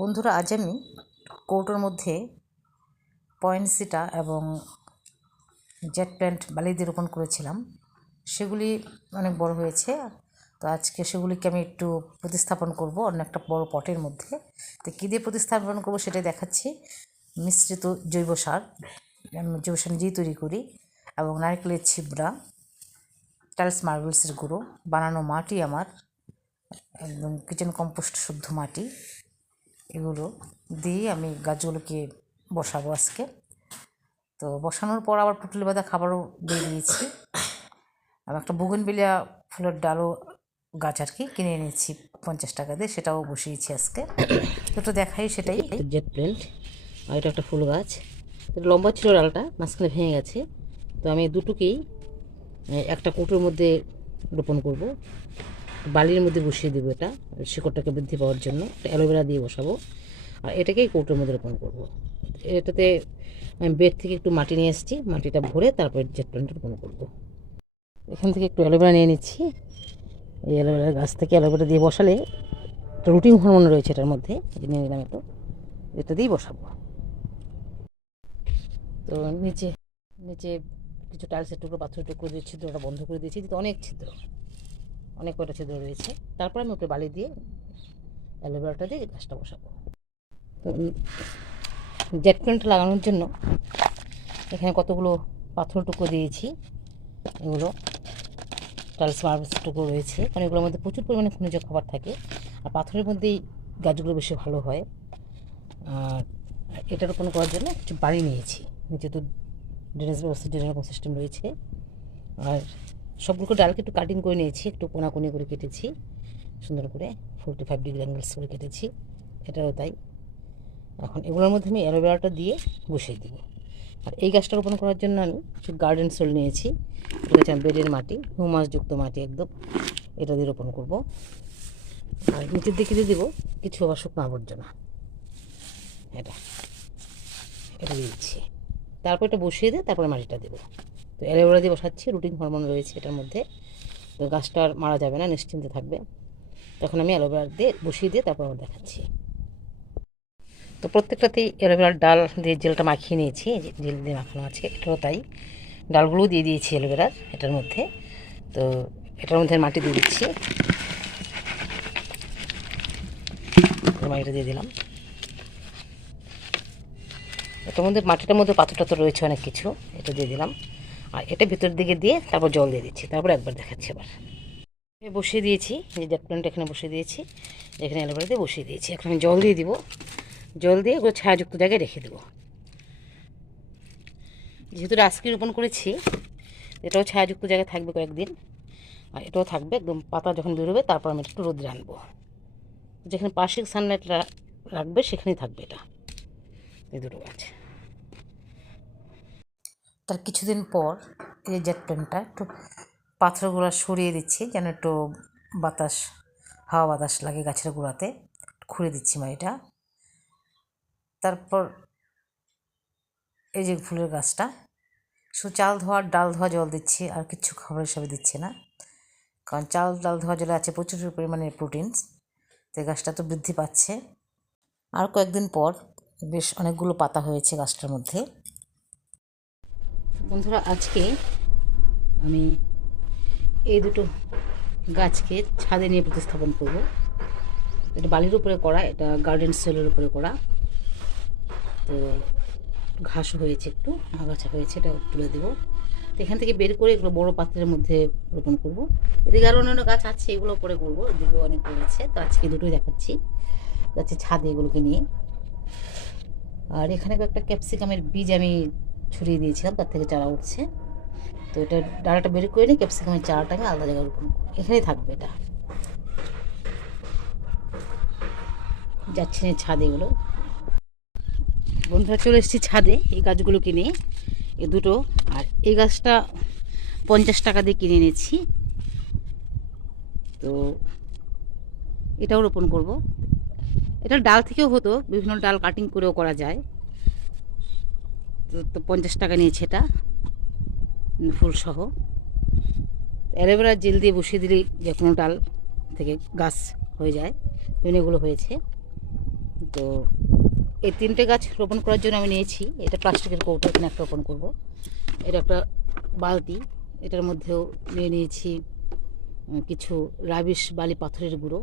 বন্ধুরা, আজ আমি কৌটোর মধ্যে পয়েন্টসিটা এবং জেট প্ল্যান্ট বালি দিয়ে রোপণ করেছিলাম, সেগুলি অনেক বড় হয়েছে। তো আজকে সেগুলিকে আমি একটু প্রতিস্থাপন করব অন্য একটা বড় পটের মধ্যে। তো কী দিয়ে প্রতিস্থাপন করব সেটাই দেখাচ্ছি। মিশ্রিত জৈব সার নিজেই তৈরি করি, এবং নারকেলের ছিবড়া, টাইলস মার্বেলসের গুঁড়ো, বানানো মাটি, আমার একদম কিচেন কম্পোস্ট শুদ্ধ মাটি, এগুলো দিয়ে আমি গাছগুলোকে বসাবো আজকে। তো বসানোর পর আবার পুঁটলি বাঁধা খাবারও দিয়ে দিয়েছি। আমি একটা বুগেনভিলিয়া ফুলের ডালও গাছ আর কি কিনে এনেছি 50 টাকা দিয়ে, সেটাও বসিয়েছি আজকে। তো দেখাই সেটাই। জেট প্ল্যান্ট, আর এটা একটা ফুল গাছ। লম্বা ছিল ডালটা, মাঝখানে ভেঙে গেছে। তো আমি দুটোকেই একটা কৌটোর মধ্যে রোপণ করব, বালির মধ্যে বসিয়ে দেবো। এটা শিকড়টাকে বৃদ্ধি পাওয়ার জন্য অ্যালোভেরা দিয়ে বসাবো, আর এটাকেই কৌটোর মধ্যে রোপণ করব। এটাতে আমি বেড থেকে একটু মাটি নিয়ে এসেছি, মাটিটা ভরে তারপরে জেট প্ল্যান্টটা রোপণ করব। এখান থেকে একটু অ্যালোভেরা নিয়ে নিচ্ছি। এই অ্যালোভেরা গাছ থেকে অ্যালোভেরা দিয়ে বসালে একটা রুটিন হরমোন রয়েছে এটার মধ্যে, নিয়ে নিলাম একটু, এটা দিয়েই বসাবো। তো নিচে নিচে কিছু টাইলসের টুকরো, পাথরের টুকরো দিয়ে ছিদ্রটা বন্ধ করে দিয়েছি, কিন্তু অনেক ছিদ্র, অনেক কয়টা ছিদ্র রয়েছে। তারপর আমি ওকে বালি দিয়ে অ্যালোভেরাটা দিয়ে গাছটা বসাবো। তো জেট প্ল্যান্ট লাগানোর জন্য এখানে কতগুলো পাথর টুকরো দিয়েছি। এগুলো টাইলস মার্বেলস টুকরো রয়েছে, কারণ এগুলোর মধ্যে প্রচুর পরিমাণে খনিজ খাবার থাকে, আর পাথরের মধ্যেই গাছগুলো বেশি ভালো হয়। আর এটা রোপণ করার জন্য কিছু বাড়ি নিয়েছি, নিচে তো ড্রেনেজ ব্যবস্থা, ড্রেনেজ সিস্টেম রয়েছে। আর সবগুলো ডালকে একটু কাটিং করে নিয়েছি, একটু কোনাকুনি করে কেটেছি সুন্দর করে, 45 ডিগ্রি অ্যাঙ্গেলস করে কেটেছি, এটাও তাই। এখন এগুলোর মধ্যে আমি অ্যালোভেরাটা দিয়ে বসিয়ে দেবো। আর এই গাছটা রোপণ করার জন্য আমি কিছু গার্ডেন সয়েল নিয়েছি, এটা বেডের মাটি, হিউমাসযুক্ত মাটি একদম, এটা দিয়ে রোপণ করবো। আর নিচের দিকে দিয়ে দেবো কিছু আবার শুকনো আবর্জনা, এটা এটা দিচ্ছি। তারপর এটা বসিয়ে দিয়ে তারপরে মাটিটা দেবো। তো অ্যালোভেরা দিয়ে বসাচ্ছি, রুটিন হরমোন রয়েছে এটার মধ্যে, তো গাছটা আর মারা যাবে না, নিশ্চিন্তে থাকবে। তখন আমি অ্যালোভেরা দিয়ে বসিয়ে দিয়ে তারপর আবার দেখাচ্ছি। তো প্রত্যেকটাতেই অ্যালোভেরার ডাল দিয়ে জেলটা মাখিয়ে নিয়েছি, জেল দিয়ে মাখানো আছে, এটাও তাই। ডালগুলোও দিয়ে দিয়েছি অ্যালোভেরার এটার মধ্যে। তো এটার মধ্যে মাটি দিয়ে দিচ্ছি, মাটিটা দিয়ে দিলাম। এটার মধ্যে মাটিটার মধ্যে পাথর টাথর রয়েছে অনেক কিছু, এটা দিয়ে দিলাম। আর এটা ভিতরের দিকে দিয়ে তারপর জল দিয়ে দিচ্ছি, তারপর একবার দেখাচ্ছি। আবার বসিয়ে দিয়েছি, যে জেট প্ল্যান্ট এখানে বসিয়ে দিয়েছি, এখানে অ্যালোভেরা দিয়ে বসিয়ে দিয়েছি। এখন আমি জল দিয়ে দিব, জল দিয়ে এগুলো ছায়াযুক্ত জায়গায় রেখে দেবো। যেহেতু আজকে রোপণ করেছি, এটাও ছায়াযুক্ত জায়গায় থাকবে কয়েকদিন, আর এটাও থাকবে একদম। পাতা যখন বেরোবে তারপর আমি একটু রোদে আনবো, যেখানে পার্শ্বিক সানলাইট রাখবে সেখানেই থাকবে এটা, এই দুটো গাছ। তার কিছুদিন পর এই জেট প্ল্যান্টটা একটু পাথরগুলো সরিয়ে দিচ্ছি, যেন একটু বাতাস, হাওয়া বাতাস লাগে গাছের গোড়াতে, খুঁড়ে দিচ্ছি মাটিটা। তারপর এই যে ফুলের গাছটা, শুধু চাল ধোয়া ডাল ধোয়া জল দিচ্ছি, আর কিছু খাবার হিসাবে দিচ্ছি না, কারণ চাল ডাল ধোয়া জলে আছে প্রচুর পরিমাণে প্রোটিনস। তো গাছটা তো বৃদ্ধি পাচ্ছে। আর কয়েকদিন পর বেশ অনেকগুলো পাতা হয়েছে গাছটার মধ্যে। বন্ধুরা, আজকে আমি এই দুটো গাছকে ছাদে নিয়ে প্রতিস্থাপন করব। এটা বালির উপরে করা, এটা গার্ডেন সয়েলের উপরে করা। তো ঘাস হয়েছে, একটু আগাছা হয়েছে, এটা তুলে দেবো। তো এখান থেকে বের করে এগুলো বড়ো পাত্রের মধ্যে রোপণ করব। এদিকে আরও অন্যান্য গাছ আছে, এগুলো পরে করবো, এদিকেও অনেকগুলো আছে। তো আজকে দুটোই দেখাচ্ছি, যাচ্ছে ছাদে এগুলোকে নিয়ে। আর এখানে একটা ক্যাপসিকামের বীজ আমি ছড়িয়ে দিয়েছিলাম, তার থেকে চারা উঠছে। তো এটা ডাঁটাটা বের করে নিই, ক্যাপসিকামের চারাটা আমি আলাদা জায়গায় রোপণ করবো, এখানেই থাকবে এটা। যাচ্ছে না ছাদে এগুলো। বন্ধুরা, চলে এসেছি ছাদে এই গাছগুলো কিনে, এই দুটো। আর এই গাছটা 50 টাকা দিয়ে কিনে এনেছি। তো এটাও রোপণ করব। এটা ডাল থেকেও হতো, বিভিন্ন ডাল কাটিং করেও করা যায়। তো 50 টাকা নিয়েছে এটা, ফুলসহ। অ্যালোভেরা জেল দিয়ে বসিয়ে দিলেই যে কোনো ডাল থেকে গাছ হয়ে যায়, এগুলো হয়েছে। তো এই 3টে গাছ রোপণ করার জন্য আমি নিয়েছি, এটা প্লাস্টিকের কৌটো, এখানে একটা রোপণ করব। এটা একটা বালতি, এটার মধ্যেও নিয়ে নিয়েছি কিছু রাবিশ বালি পাথরের গুঁড়ো,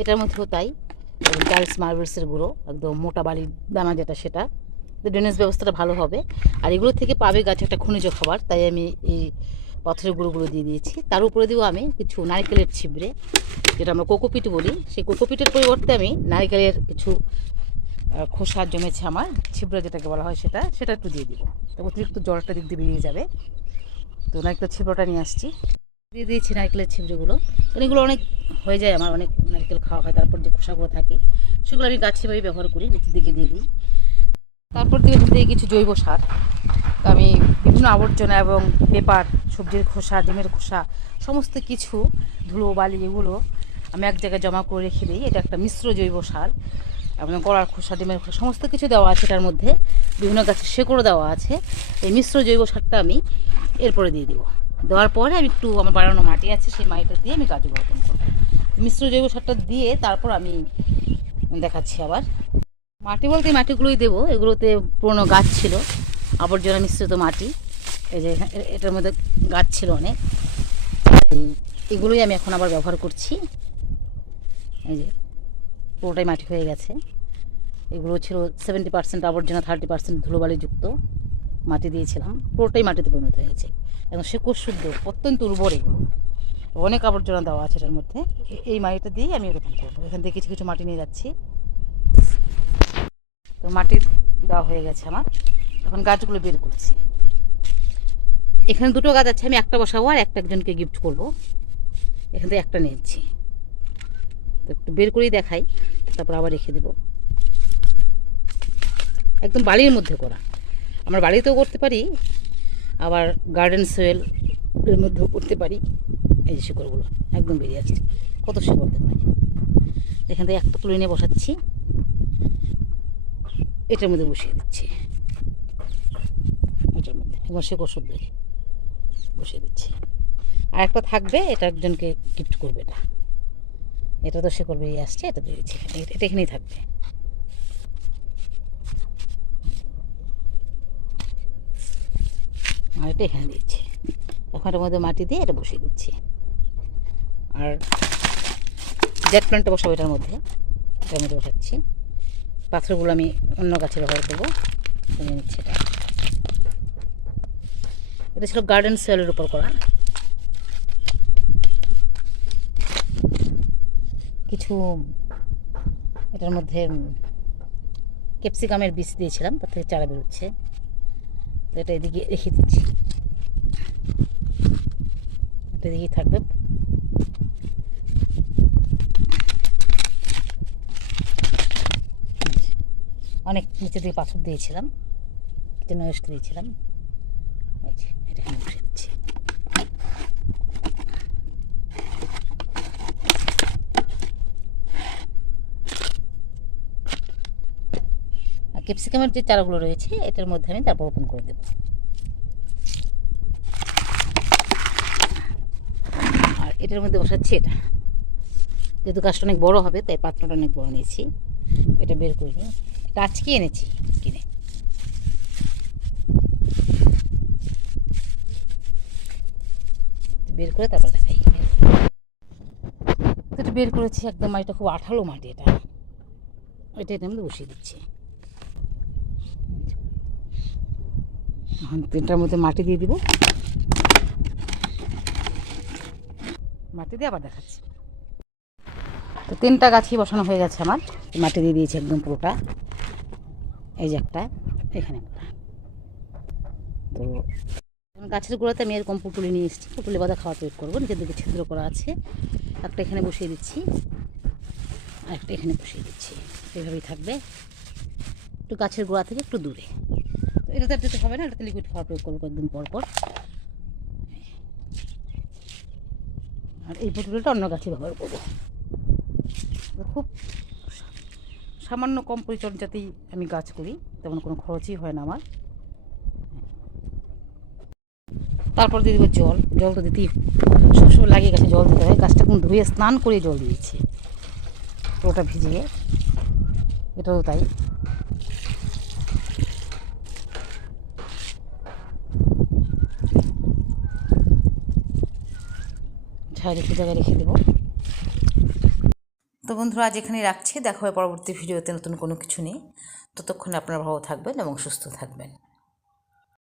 এটার মধ্যেও তাই, টাইলস মার্বেলসের গুঁড়ো, একদম মোটা বালির দানা যেটা, সেটা ড্রেনেজ ব্যবস্থাটা ভালো হবে। আর এগুলো থেকে পাবে গাছ একটা খনিজ খাবার, তাই আমি এই পাথরের গুঁড়োগুলো দিয়ে দিয়েছি। তার উপরে দেবো আমি কিছু নারকেলের ছিবড়ে, যেটা আমরা কোকোপিট বলি। সেই কোকোপিটের পরিবর্তে আমি নারকেলের কিছু খোসা জমেছে আমার, ছিবড়ে যেটাকে বলা হয়, সেটা একটু দিয়ে দিব। তো অতিরিক্ত জলটা দিক দিয়ে বেরিয়ে যাবে। তো নারকেলের ছিবড়াটা নিয়ে আসছি, দিয়ে দিয়েছি নারকেলের ছিবড়েগুলো। কারণ এগুলো অনেক হয়ে যায় আমার, অনেক নারকেল খাওয়া হয়, তারপর যে খোসাগুলো থাকে সেগুলো আমি গাছে ভাবে ব্যবহার করি, নিচের দিকে দিয়ে দিই। তারপর দিয়ে এখান থেকে কিছু জৈব সার। তো আমি বিভিন্ন আবর্জনা এবং পেপার, সবজির খোসা, ডিমের খোসা, সমস্ত কিছু ধুলো বালি এগুলো আমি এক জায়গায় জমা করে রেখে দিই। এটা একটা মিশ্র জৈব সার, এবং কলার খোসা, ডিমের খোসা সমস্ত কিছু দেওয়া আছে এটার মধ্যে, বিভিন্ন গাছের শেকড়ও দেওয়া আছে। এই মিশ্র জৈব সারটা আমি এরপরে দিয়ে দিব। দেওয়ার পরে আমি একটু আমার বাড়ানো মাটি আছে, সেই মাটিটা দিয়ে আমি গাছগুলো রোপণ করব। মিশ্র জৈব সারটা দিয়ে তারপর আমি দেখাচ্ছি আবার। মাটি বলতে মাটিগুলোই দেবো, এগুলোতে পুরনো গাছ ছিল, আবর্জনা মিশ্রিত মাটি। এই যে এটার মধ্যে গাছ ছিল অনেক, এগুলোই আমি এখন আবার ব্যবহার করছি। এই যে পুরোটাই মাটি হয়ে গেছে। এগুলো ছিল 70% আবর্জনা, 30% ধুলোবালিযুক্ত মাটি দিয়েছিলাম, পুরোটাই মাটিতে পরিণত হয়েছে। এবং শেকড় শুদ্ধ, অত্যন্ত উর্বর। এগুলো অনেক আবর্জনা দেওয়া আছে এটার মধ্যে। এই মাটিটা দিয়েই আমি রোপণ করবো। এখান থেকে কিছু কিছু মাটি নিয়ে যাচ্ছি। তো মাটি দেওয়া হয়ে গেছে আমার, এখন গাছগুলো বের করছি। এখানে 2টো গাছ আছে, আমি একটা বসাবো আর একটা একজনকে গিফট করব। এখান থেকে একটা নিয়েছি, তো একটু বের করেই দেখাই, তারপর আবার রেখে দেব। একদম বাড়ির মধ্যে করা, আমরা বাড়িতেও করতে পারি, আবার গার্ডেন সোয়েল এর মধ্যেও করতে পারি। এই যে শিকড়গুলো একদম বেরিয়ে আসছে, কত শিকড় দেখুন। এখান থেকে একটা তুলে নিয়ে বসাচ্ছি, এটার মধ্যে বসিয়ে দিচ্ছি, এটার মধ্যে এবং শিকড় শুদ্ধ বসিয়ে দিচ্ছি। আর একটা থাকবে, এটা একজনকে গিফট করবে। এটা তো শিকড় বেরিয়ে আসছে, এটা দিয়ে দিচ্ছি, এটা এখানেই থাকবে। আর এটা এখানে দিচ্ছি। এখন এটার মধ্যে মাটি দিয়ে এটা বসিয়ে দিচ্ছি। আর জেট প্ল্যান্টটা বসাবো এটার মধ্যে বসাচ্ছি। পাথরগুলো আমি অন্য গাছে ব্যবহার করবো, নিয়ে নিচ্ছি। এটা ছিল গার্ডেন সোয়েলের উপর করা। কিছু এটার মধ্যে ক্যাপসিকামের বীজ দিয়েছিলাম, তার থেকে চারা বেরোচ্ছে। তো এটা এদিকে রেখে দিচ্ছি, এটা এদিকেই থাকবে। অনেক নিচে দিকে পাথর দিয়েছিলাম, কিচেন ওয়েস্ট দিয়েছিলাম। এটা এখানে বসে দিচ্ছি। আর ক্যাপসিকামের যে চারাগুলো রয়েছে এটার মধ্যে আমি তারপর রোপণ করে দেব। আর এটার মধ্যে বসাচ্ছি এটা, যেহেতু গাছটা অনেক বড় হবে তাই পাত্রটা অনেক বড় নিয়েছি। এটা বের করে নিই, এটা আজকে এনেছি কিনে। বের করে তারপর দেখাই। এটা বের করেছি, একদম মাটিটা খুব আঠালো মাটি। এটা এটার মধ্যে বসিয়ে দিচ্ছি। এখন 3টার মধ্যে মাটি দিয়ে দিব, মাটি দিয়ে আবার দেখাচ্ছি। তো 3টা গাছই বসানো হয়ে গেছে আমার, মাটি দিয়ে দিয়েছি একদম পুরোটা। এই যে একটা, এখানে একটা। তো গাছের গোড়াতে আমি এরকম পুটুলি নিয়ে এসেছি, পুটুলি বাঁধা খাওয়া তৈরি করবো। নিচের দিকে ছিদ্র করা আছে, একটা এখানে বসিয়ে দিচ্ছি আর একটা এখানে বসিয়ে দিচ্ছি। এইভাবেই থাকবে, একটু গাছের গোড়া থেকে একটু দূরে। তো এটাতে আর দিতে হবে না, এটাতে লিকুইড খাওয়া প্রয়োগ করবো একদিন পর পর। আর এই পুটুলিটা অন্য গাছে ব্যবহার করবো। খুব সামান্য কম পরিচর্যাতেই আমি গাছ করি, তেমন কোনো খরচই হয় না আমার। তারপর দিয়ে দেবো জল। জল তো দিতেই সবসময় লাগিয়ে গাছে জল দিতে হয়। গাছটা কিন্তু ধুয়ে স্নান করে জল দিয়েছি, পুরোটা ভিজিয়ে। এটাও তাই। ছাড়ি একটু জায়গায় রেখে দেবো। তো বন্ধুরা আজ এখানে রাখছি, দেখা হবে পরবর্তী ভিডিওতে নতুন কোনো কিছু নেই। ততক্ষণে আপনারা ভালো থাকবেন এবং সুস্থ থাকবেন।